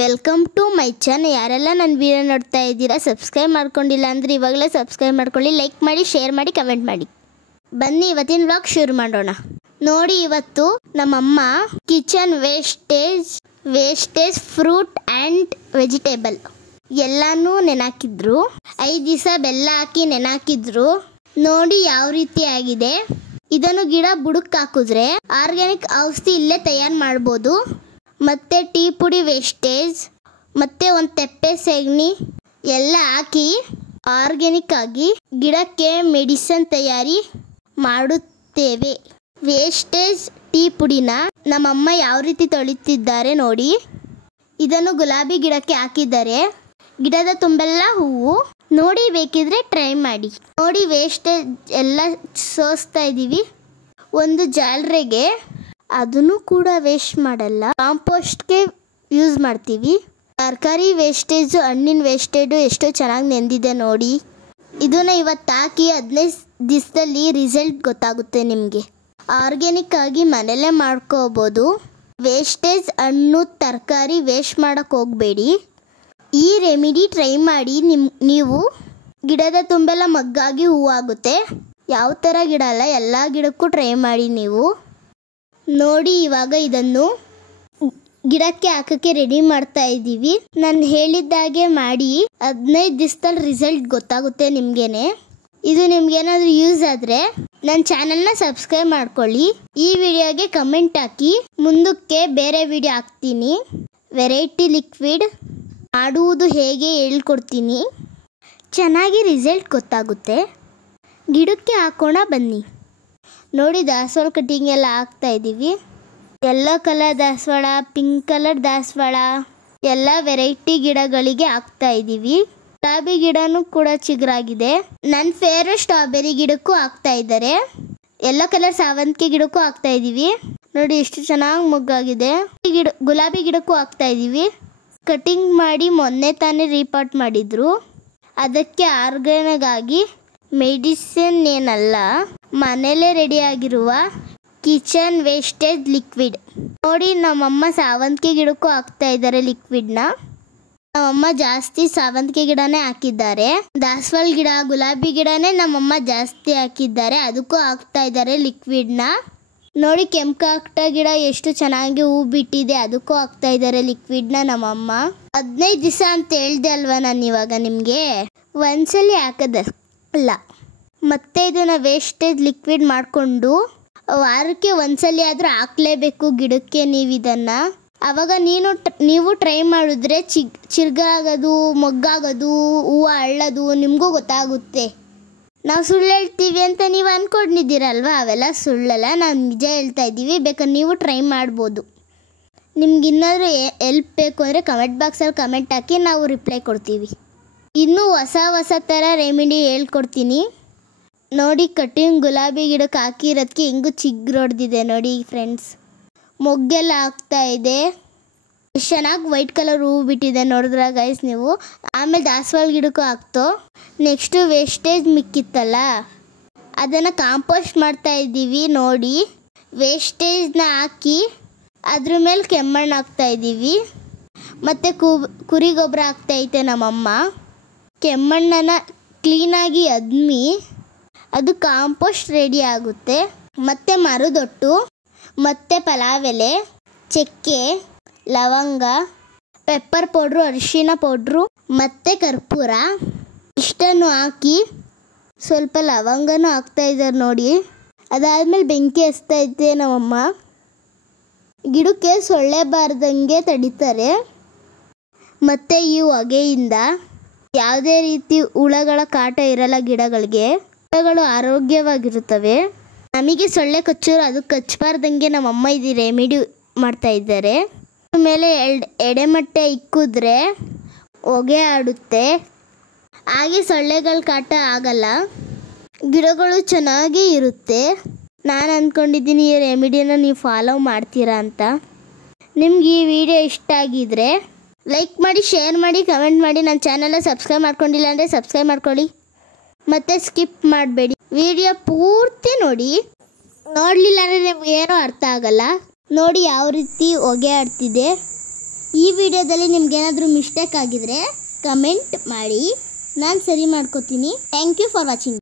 Welcome to my channel. ಯಾರೆಲ್ಲ ನನ್ನ video ನೋಡ್ತಾ ಇದ್ದೀರಾ, ಸಬ್ಸ್ಕ್ರೈಬ್ ಮಾಡ್ಕೊಂಡಿಲ್ಲ ಅಂದರೆ ಇವಾಗಲೇ ಸಬ್ಸ್ಕ್ರೈಬ್ ಮಾಡ್ಕೊಳ್ಳಿ, ಲೈಕ್ ಮಾಡಿ, ಶೇರ್ ಮಾಡಿ, ಕಮೆಂಟ್ ಮಾಡಿ. ಬನ್ನಿ ಇವತ್ತಿನ ವ್ಲಾಗ್ ಶುರು ಮಾಡೋಣ. ನೋಡಿ, ಇವತ್ತು ನಮ್ಮಮ್ಮ kitchen wastage fruit and vegetable ಎಲ್ಲನೂ ನೆನಾಕಿದ್ರು. 5 ದಿವಸ ಬೆಲ್ಲ ಹಾಕಿ ನೆನಾಕಿದ್ರು. ನೋಡಿ ಯಾವ ರೀತಿ ಆಗಿದೆ. ಇದನ್ನು ಗಿಡ ಬುಡಕ್ಕೆ ಹಾಕಿದ್ರೆ ಆರ್ಗ್ಯಾನಿಕ್ ಔಷಧಿ ಇಲ್ಲೇ ತಯಾರು ಮಾಡ್ಬೋದು. ಮತ್ತು ಟೀ ಪುಡಿ ವೇಸ್ಟೇಜ್ ಮತ್ತು ಒಂದು ತೆಪ್ಪೆ ಸೆಗಣಿ ಎಲ್ಲ ಹಾಕಿ ಆರ್ಗ್ಯಾನಿಕ್ ಆಗಿ ಗಿಡಕ್ಕೆ ಮೆಡಿಸನ್ ತಯಾರಿ ಮಾಡುತ್ತೇವೆ. ವೇಸ್ಟೇಜ್ ಟೀ ಪುಡಿನ ನಮ್ಮಮ್ಮ ಯಾವ ರೀತಿ ತೊಳಿತಿದ್ದಾರೆ ನೋಡಿ. ಇದನ್ನು ಗುಲಾಬಿ ಗಿಡಕ್ಕೆ ಹಾಕಿದ್ದಾರೆ. ಗಿಡದ ತುಂಬೆಲ್ಲ ಹೂವು. ನೋಡಿ, ಬೇಕಿದ್ರೆ ಟ್ರೈ ಮಾಡಿ. ನೋಡಿ, ವೇಸ್ಟೇಜ್ ಎಲ್ಲ ಸೋಸ್ತಾ ಇದ್ದೀವಿ ಒಂದು ಜಾಲರೆಗೆ. ಅದನ್ನು ಕೂಡ ವೇಸ್ಟ್ ಮಾಡಲ್ಲ, ಕಾಂಪೋಸ್ಟ್ಗೆ ಯೂಸ್ ಮಾಡ್ತೀವಿ. ತರಕಾರಿ ವೇಸ್ಟೇಜು, ಹಣ್ಣಿನ ವೇಸ್ಟೇಜು ಎಷ್ಟೋ ಚೆನ್ನಾಗಿ ನೆಂದಿದೆ ನೋಡಿ. ಇದನ್ನು ಇವತ್ತು ಹಾಕಿ 15 ದಿವಸದಲ್ಲಿ ರಿಸಲ್ಟ್ ಗೊತ್ತಾಗುತ್ತೆ ನಿಮಗೆ. ಆರ್ಗ್ಯಾನಿಕ್ ಆಗಿ ಮನೆಯಲ್ಲೇ ಮಾಡ್ಕೋಬೋದು. ವೇಸ್ಟೇಜ್ ಹಣ್ಣು ತರಕಾರಿ ವೇಸ್ಟ್ ಮಾಡೋಕ್ಕೆ ಹೋಗಬೇಡಿ. ಈ ರೆಮಿಡಿ ಟ್ರೈ ಮಾಡಿ. ನೀವು ಗಿಡದ ತುಂಬೆಲ್ಲ ಮಗ್ಗಾಗಿ ಹೂವಾಗುತ್ತೆ. ಯಾವ ಥರ ಗಿಡ ಅಲ್ಲ, ಎಲ್ಲ ಗಿಡಕ್ಕೂ ಟ್ರೈ ಮಾಡಿ ನೀವು. ನೋಡಿ, ಇವಾಗ ಇದನ್ನು ಗಿಡಕ್ಕೆ ಹಾಕೋಕ್ಕೆ ರೆಡಿ ಮಾಡ್ತಾ ಇದ್ದೀವಿ. ನಾನು ಹೇಳಿದ್ದಾಗೆ ಮಾಡಿ 15 ದಿವಸದಲ್ಲಿ ರಿಸಲ್ಟ್ ಗೊತ್ತಾಗುತ್ತೆ ನಿಮಗೇನೆ. ಇದು ನಿಮ್ಗೇನಾದರೂ ಯೂಸ್ ಆದರೆ ನನ್ನ ಚಾನಲ್ನ ಸಬ್ಸ್ಕ್ರೈಬ್ ಮಾಡ್ಕೊಳ್ಳಿ. ಈ ವಿಡಿಯೋಗೆ ಕಮೆಂಟ್ ಹಾಕಿ, ಮುಂದಕ್ಕೆ ಬೇರೆ ವಿಡಿಯೋ ಹಾಕ್ತೀನಿ. ವೆರೈಟಿ ಲಿಕ್ವಿಡ್ ಮಾಡುವುದು ಹೇಗೆ ಹೇಳ್ಕೊಡ್ತೀನಿ. ಚೆನ್ನಾಗಿ ರಿಸಲ್ಟ್ ಗೊತ್ತಾಗುತ್ತೆ. ಗಿಡಕ್ಕೆ ಹಾಕೋಣ ಬನ್ನಿ. ನೋಡಿ, ದಾಸವಾಳ ಕಟ್ಟಿಂಗ್ ಎಲ್ಲ ಹಾಕ್ತಾ ಇದ್ದೀವಿ. ಯೆಲ್ಲೋ ಕಲರ್ ದಾಸವಾಳ, ಪಿಂಕ್ ಕಲರ್ ದಾಸವಾಳ ಎಲ್ಲ ವೆರೈಟಿ ಗಿಡಗಳಿಗೆ ಹಾಕ್ತಾ ಇದ್ದೀವಿ. ಗುಲಾಬಿ ಗಿಡನೂ ಕೂಡ ಚಿಗುರಾಗಿದೆ. ನನ್ನ ಫೇವ್ರೆಟ್ ಸ್ಟ್ರಾಬೆರಿ ಗಿಡಕ್ಕೂ ಹಾಕ್ತಾ ಇದ್ದಾರೆ. ಯೆಲ್ಲೋ ಕಲರ್ ಸಾವಂತಿಗೆ ಗಿಡಕ್ಕೂ ಹಾಕ್ತಾ ಇದ್ದೀವಿ. ನೋಡಿ ಎಷ್ಟು ಚೆನ್ನಾಗಿ ಮೊಗ್ಗಾಗಿದೆ. ಗುಲಾಬಿ ಗಿಡಕ್ಕೂ ಹಾಕ್ತಾ ಇದ್ದೀವಿ. ಕಟಿಂಗ್ ಮಾಡಿ ಮೊನ್ನೆ ತಾನೇ ರೀಪಾಟ್ ಮಾಡಿದ್ರು. ಅದಕ್ಕೆ ಆರ್ಗ್ಯಾನಿಕ್ ಆಗಿ ಮೆಡಿಸಿನ್ ಏನಲ್ಲ, ಮನೇಲೇ ರೆಡಿಯಾಗಿರುವ ಕಿಚನ್ ವೇಸ್ಟೇಜ್ ಲಿಕ್ವಿಡ್. ನೋಡಿ, ನಮ್ಮಮ್ಮ ಸಾವಂತಿಗೆ ಗಿಡಕ್ಕೂ ಹಾಕ್ತಾ ಇದ್ದಾರೆ ಲಿಕ್ವಿಡ್ನ. ನಮ್ಮಮ್ಮ ಜಾಸ್ತಿ ಸಾವಂತಿಗೆ ಗಿಡನೇ ಹಾಕಿದ್ದಾರೆ. ದಾಸವಾಳ ಗಿಡ, ಗುಲಾಬಿ ಗಿಡನೇ ನಮ್ಮಮ್ಮ ಜಾಸ್ತಿ ಹಾಕಿದ್ದಾರೆ. ಅದಕ್ಕೂ ಹಾಕ್ತಾ ಇದ್ದಾರೆ ಲಿಕ್ವಿಡ್ನ. ನೋಡಿ, ಕೆಂಪು ಗಿಡ ಎಷ್ಟು ಚೆನ್ನಾಗಿ ಹೂ ಬಿಟ್ಟಿದೆ. ಅದಕ್ಕೂ ಹಾಕ್ತಾ ಇದ್ದಾರೆ ಲಿಕ್ವಿಡ್ನ ನಮ್ಮಮ್ಮ. 15 ದಿವಸ ಅಂತ ಹೇಳ್ದೆ ಅಲ್ವಾ ನಾನು ಇವಾಗ ನಿಮಗೆ. ಒಂದ್ಸಲಿ ಹಾಕೋದಲ್ಲ, ಮತ್ತೆ ಇದನ್ನು ವೇಸ್ಟೇಜ್ ಲಿಕ್ವಿಡ್ ಮಾಡಿಕೊಂಡು ವಾರಕ್ಕೆ ಒಂದ್ಸಲಿ ಆದರೂ ಹಾಕಲೇಬೇಕು ಗಿಡಕ್ಕೆ ನೀವು ಇದನ್ನು. ಆವಾಗ ನೀವು ಟ್ರೈ ಮಾಡಿದ್ರೆ ಚಿರ್ಗಾಗೋದು, ಮೊಗ್ಗಾಗೋದು, ಹೂವು ಅಳ್ಳೋದು ನಿಮಗೂ ಗೊತ್ತಾಗುತ್ತೆ. ನಾವು ಸುಳ್ಳು ಹೇಳ್ತೀವಿ ಅಂತ ನೀವು ಅಂದ್ಕೊಂಡಿದ್ದೀರಲ್ವ, ಅವೆಲ್ಲ ಸುಳ್ಳಲ್ಲ, ನಾವು ನಿಜ ಹೇಳ್ತಾ ಇದ್ದೀವಿ. ಬೇಕಾದ್ರೆ ನೀವು ಟ್ರೈ ಮಾಡ್ಬೋದು. ನಿಮ್ಗೆ ಇನ್ನಾದರೂ ಹೆಲ್ಪ್ ಬೇಕು ಅಂದರೆ ಕಮೆಂಟ್ ಬಾಕ್ಸಲ್ಲಿ ಕಮೆಂಟ್ ಹಾಕಿ, ನಾವು ರಿಪ್ಲೈ ಕೊಡ್ತೀವಿ. ಇನ್ನೂ ಹೊಸ ಥರ ರೆಮಿಡಿ ಹೇಳ್ಕೊಡ್ತೀನಿ. ನೋಡಿ, ಕಟಿಂಗ್ ಗುಲಾಬಿ ಗಿಡಕ್ಕೆ ಹಾಕಿರೋದಕ್ಕೆ ಹೆಂಗೂ ಚಿಗುರೊಡ್ದಿದೆ ನೋಡಿ ಫ್ರೆಂಡ್ಸ್. ಮೊಗ್ಗೆಲ್ಲ ಆಗ್ತಾ ಇದೆ. ಚೆನ್ನಾಗಿ ವೈಟ್ ಕಲರ್ ಹೂವು ಬಿಟ್ಟಿದೆ ನೋಡಿದ್ರ ಗೈಸ್ ನೀವು. ಆಮೇಲೆ ದಾಸವಾಳ ಗಿಡಕ್ಕೂ ಹಾಕ್ತೋ. ನೆಕ್ಸ್ಟು ವೇಸ್ಟೇಜ್ ಮಿಕ್ಕಿತ್ತಲ್ಲ, ಅದನ್ನು ಕಾಂಪೋಸ್ಟ್ ಮಾಡ್ತಾ ಇದ್ದೀವಿ. ನೋಡಿ, ವೇಸ್ಟೇಜ್ನ ಹಾಕಿ ಅದ್ರ ಮೇಲೆ ಕೆಮ್ಮಣ್ಣು ಹಾಕ್ತಾ ಇದ್ದೀವಿ. ಮತ್ತು ಕುರಿ ಗೊಬ್ಬರ ಹಾಕ್ತೈತೆ ನಮ್ಮಮ್ಮ. ಕೆಮ್ಮಣ್ಣನ ಕ್ಲೀನಾಗಿ ಅದ್ಮಿ ಅದು ಕಾಂಪೋಸ್ಟ್ ರೆಡಿ ಆಗುತ್ತೆ. ಮತ್ತು ಮರದೊಟ್ಟು, ಮತ್ತು ಪಲಾವ್ ಎಲೆ, ಚಕ್ಕೆ, ಲವಂಗ, ಪೆಪ್ಪರ್ ಪೌಡ್ರು, ಅರಿಶಿನ ಪೌಡ್ರು ಮತ್ತು ಕರ್ಪೂರ ಇಷ್ಟನ್ನು ಹಾಕಿ ಸ್ವಲ್ಪ ಲವಂಗನೂ ಹಾಕ್ತಾ ಇದ್ದಾರೆ ನೋಡಿ. ಅದಾದಮೇಲೆ ಬೆಂಕಿ ಹಚ್ತಾ ಇದ್ದೆ ನಮ್ಮಮ್ಮ. ಗಿಡಕ್ಕೆ ಸೊಳ್ಳೆ ಬಾರ್ದಂಗೆ ತಡಿತಾರೆ. ಮತ್ತು ಈ ಹೊಗೆಯಿಂದ ಯಾವುದೇ ರೀತಿ ಹುಳಗಳ ಕಾಟ ಇರಲ್ಲ ಗಿಡಗಳಿಗೆ. ಗಿಡಗಳು ಆರೋಗ್ಯವಾಗಿರುತ್ತವೆ. ನಮಗೆ ಸೊಳ್ಳೆ ಕಚ್ಚೋರು ಅದಕ್ಕೆ ಕಚ್ಚಬಾರ್ದಂಗೆ ನಮ್ಮಮ್ಮ ಇದು ರೆಮಿಡಿ ಮಾಡ್ತಾ ಇದ್ದಾರೆ. ಮೇಲೆ ಎಡೆಮಟ್ಟೆ ಇಕ್ಕಿದ್ರೆ ಹೊಗೆ ಆಡುತ್ತೆ, ಹಾಗೆ ಸೊಳ್ಳೆಗಳ ಕಾಟ ಆಗಲ್ಲ, ಗಿಡಗಳು ಚೆನ್ನಾಗಿ ಇರುತ್ತೆ. ನಾನು ಅಂದ್ಕೊಂಡಿದ್ದೀನಿ ಈ ರೆಮಿಡಿನ ನೀವು ಫಾಲೋ ಮಾಡ್ತೀರಾ ಅಂತ. ನಿಮ್ಗೆ ಈ ವಿಡಿಯೋ ಇಷ್ಟ ಆಗಿದ್ರೆ ಲೈಕ್ ಮಾಡಿ, ಶೇರ್ ಮಾಡಿ, ಕಮೆಂಟ್ ಮಾಡಿ. ನನ್ನ ಚಾನಲ್ನ ಸಬ್ಸ್ಕ್ರೈಬ್ ಮಾಡ್ಕೊಂಡಿಲ್ಲ ಅಂದರೆ ಸಬ್ಸ್ಕ್ರೈಬ್ ಮಾಡ್ಕೊಳ್ಳಿ. ಮತ್ತು ಸ್ಕಿಪ್ ಮಾಡಬೇಡಿ, ವಿಡಿಯೋ ಪೂರ್ತಿ ನೋಡಿ. ನೋಡಲಿಲ್ಲ ಅಂದರೆ ನಿಮ್ಗೆ ಏನೂ ಅರ್ಥ ಆಗಲ್ಲ. ನೋಡಿ ಯಾವ ರೀತಿ ಹೊಗೆ ಆಡ್ತಿದೆ. ಈ ವಿಡಿಯೋದಲ್ಲಿ ನಿಮ್ಗೇನಾದರೂ ಮಿಸ್ಟೇಕ್ ಆಗಿದ್ರೆ ಕಮೆಂಟ್ ಮಾಡಿ, ನಾನು ಸರಿ ಮಾಡ್ಕೋತೀನಿ. Thank you for watching.